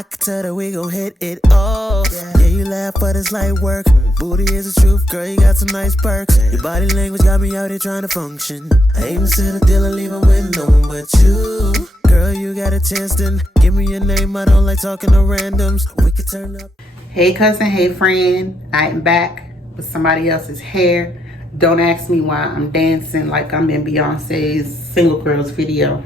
I can tell that we gon' hit it off. Yeah, you laugh, but it's light work. Booty is the truth, girl, you got some nice perks. Your body language got me out here trying to function. I ain't send a deal and leave it with no one but you. Girl, you got a chance, then give me your name. I don't like talking to randoms. We could turn up. Hey cousin, hey friend. I am back with somebody else's hair. Don't ask me why I'm dancing like I'm in Beyonce's Single Girls video.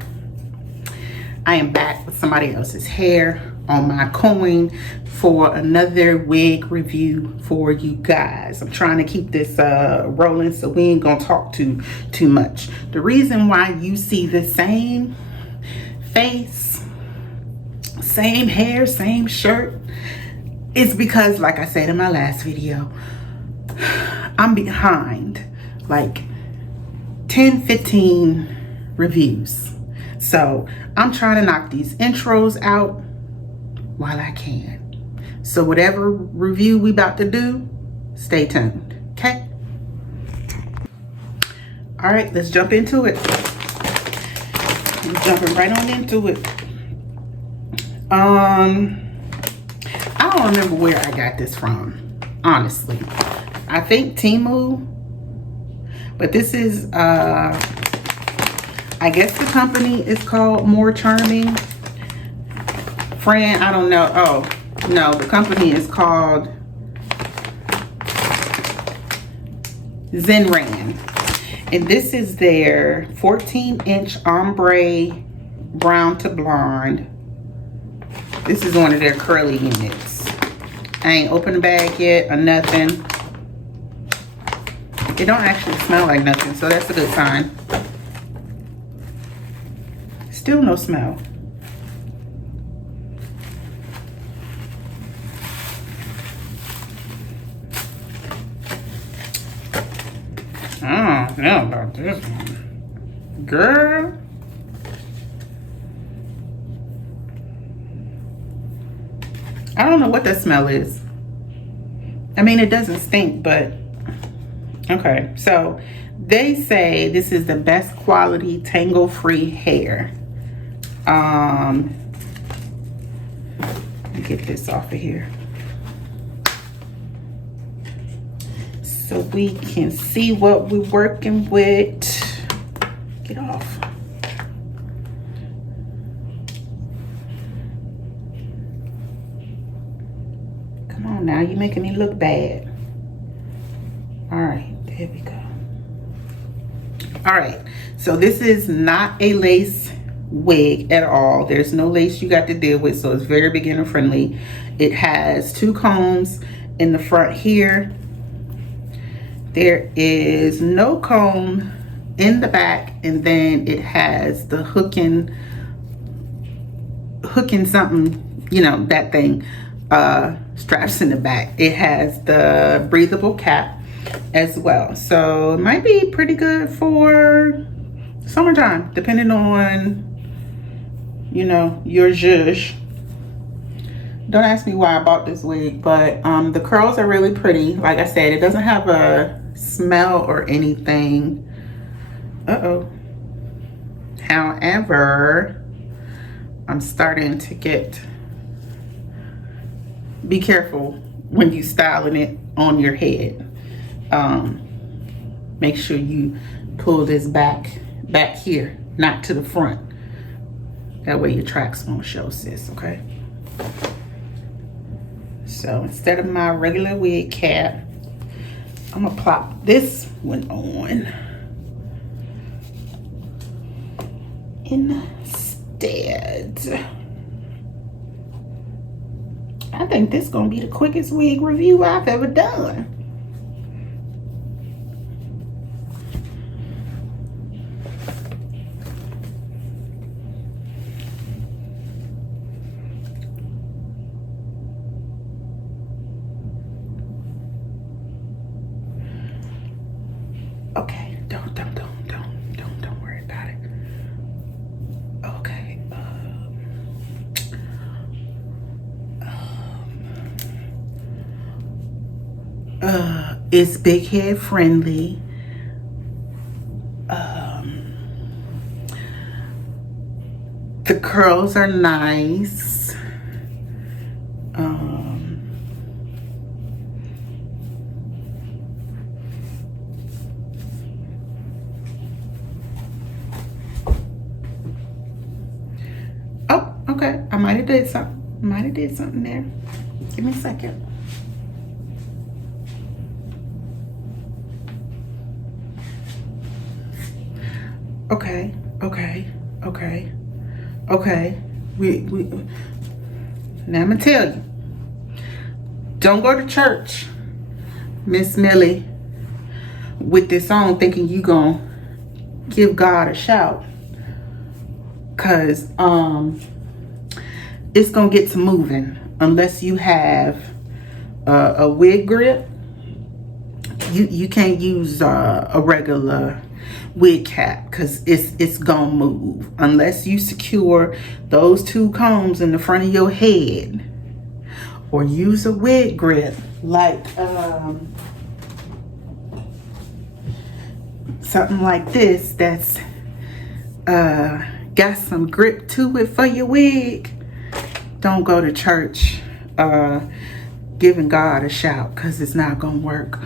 I am back with somebody else's hair on my coin for another wig review for you guys. I'm trying to keep this rolling, so we ain't gonna talk too much. The reason why you see the same face, same hair, same shirt is because, like I said in my last video, I'm behind like 10-15 reviews. So I'm trying to knock these intros out while I can. So whatever review we about to do, stay tuned, okay? All right, let's jump into it. I'm jumping right on into it. I don't remember where I got this from, honestly. I think Temu, but this is, I guess the company is called More Charming. Friend, I don't know. Oh, no, the company is called Xinran. And this is their 14-inch ombre brown to blonde. This is one of their curly units. I ain't opened the bag yet or nothing. It don't actually smell like nothing, so that's a good sign. Still no smell. I don't know about this one. Girl. I don't know what that smell is. I mean, it doesn't stink, but okay. So they say this is the best quality tangle-free hair. Let me get this off of here so we can see what we're working with. Get off. Come on now, you're making me look bad. All right, there we go. All right, so this is not a lace wig at all. There's no lace you got to deal with, so it's very beginner friendly. It has 2 combs in the front here. There is no comb in the back, and then it has the hooking something, you know, that thing, straps in the back. It has the breathable cap as well, so it might be pretty good for summertime, depending on, you know, your zhuzh. Don't ask me why I bought this wig, but the curls are really pretty. Like I said, it doesn't have a smell or anything. However, I'm starting to be careful when you styling it on your head. Make sure you pull this back here, not to the front. That way your tracks won't show, sis, okay? So instead of my regular wig cap, I'm gonna plop this one on instead. I think this is gonna be the quickest wig review I've ever done. Okay, don't worry about it. Okay, it's big head friendly. The curls are nice. Okay, I might have did something. Might have did something there. Give me a second. Okay. We now I'm gonna tell you. Don't go to church, Miss Millie, with this on thinking you gonna give God a shout. Cause it's gonna get to moving unless you have a wig grip. You can't use a regular wig cap because it's gonna move unless you secure those two combs in the front of your head, or use a wig grip like something like this that's got some grip to it for your wig. Don't go to church giving God a shout, because it's not gonna work.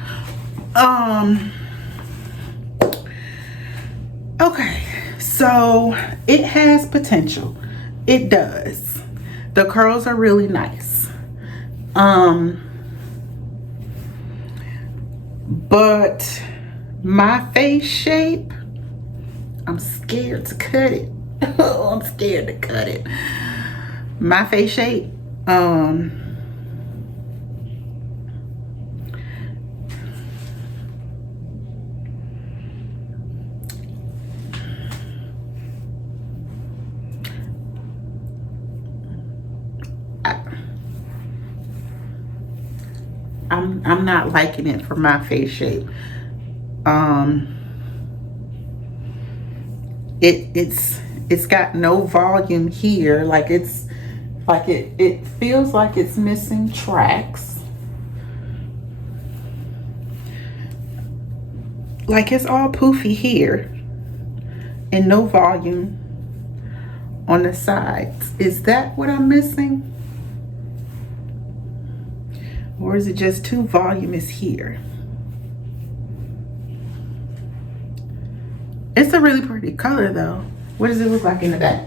Okay, so it has potential. It does. The curls are really nice. But my face shape, I'm scared to cut it. I'm scared to cut it. My face shape, I'm not liking it for my face shape. It's got no volume here. Like it feels like it's missing tracks. Like it's all poofy here and no volume on the sides. Is that what I'm missing? Or is it just too voluminous here? It's a really pretty color though. What does it look like in the back?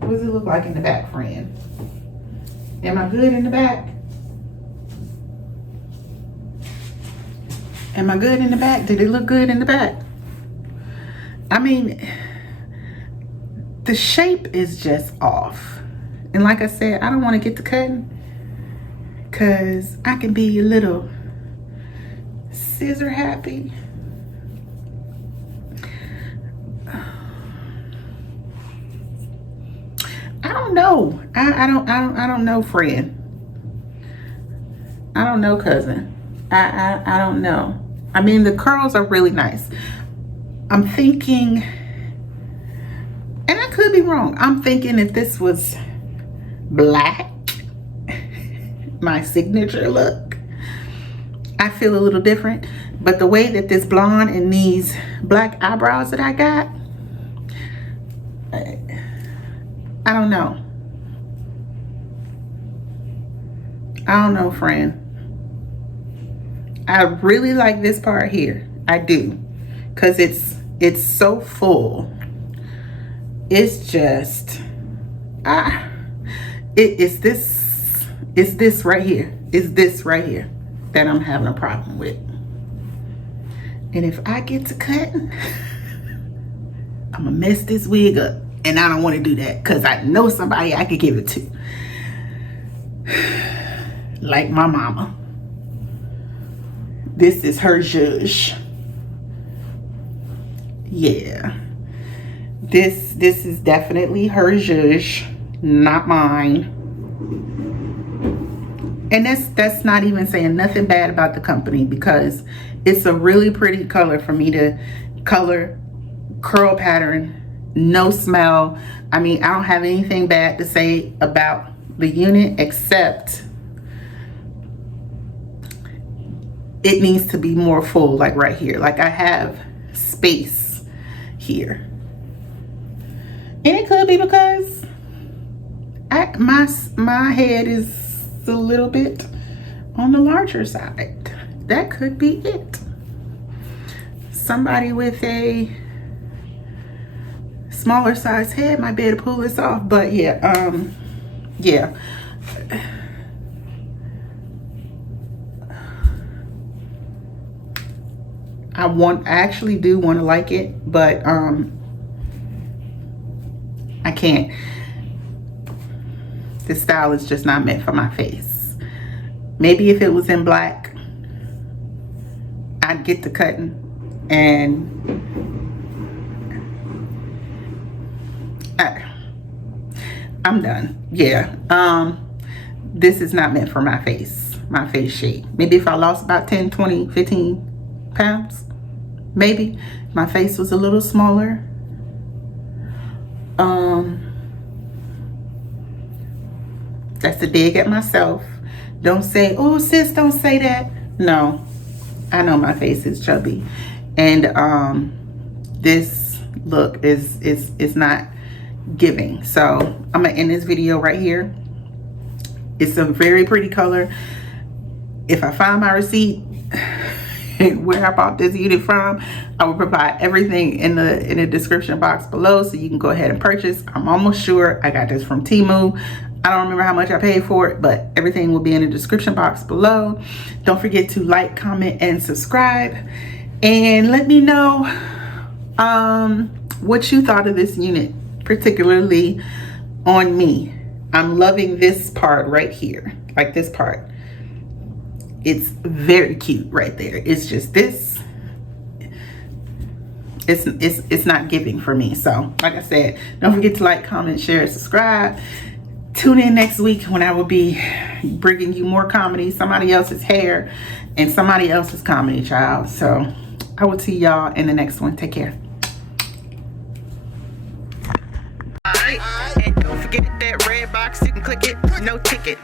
What does it look like in the back, friend? Am I good in the back? Am I good in the back? Did it look good in the back? I mean, the shape is just off. And like I said, I don't want to get to cutting, because I can be a little scissor happy. I don't know. I don't know, friend. I don't know, cousin. I don't know. I mean, the curls are really nice. I'm thinking, and I could be wrong, I'm thinking if this was black, my signature look, I feel a little different. But the way that this blonde and these black eyebrows that I got, I don't know. I don't know, friend. I really like this part here. I do. Because it's so full. It's just, it's this right here. It's this right here that I'm having a problem with. And if I get to cutting, I'm gonna mess this wig up. And I don't want to do that, because I know somebody I could give it to. Like my mama. This is her zhuzh. Yeah. This is definitely her zhuzh, not mine. And that's not even saying nothing bad about the company, because it's a really pretty color for me to color, curl pattern, no smell. I mean, I don't have anything bad to say about the unit, except it needs to be more full, like right here. Like I have space here. And it could be because my head is a little bit on the larger side. That could be some smaller size head might be able to pull this off. But yeah, yeah. I actually do want to like it, but I can't. This style is just not meant for my face. Maybe if it was in black, I'd get the cutting, and I'm done. Yeah, this is not meant for my face shape. Maybe if I lost about 10, 20, 15 pounds, maybe my face was a little smaller. That's a dig at myself. Don't say, oh sis, don't say that. No, I know my face is chubby, and this look is not giving. So I'm gonna end this video right here. It's a very pretty color. If I find my receipt where I bought this unit from, I will provide everything in the description box below, so you can go ahead and purchase. I'm almost sure I got this from Temu. I don't remember how much I paid for it, but everything will be in the description box below. Don't forget to like, comment, and subscribe, and let me know what you thought of this unit, particularly on me. I'm loving this part right here, like this part. It's very cute right there. It's just this, it's not giving for me. So like I said, don't forget to like, comment, share, subscribe. Tune in next week when I will be bringing you more comedy, somebody else's hair, and somebody else's comedy, child. So I will see y'all in the next one. Take care. And don't forget that red box, you can click it, no ticket.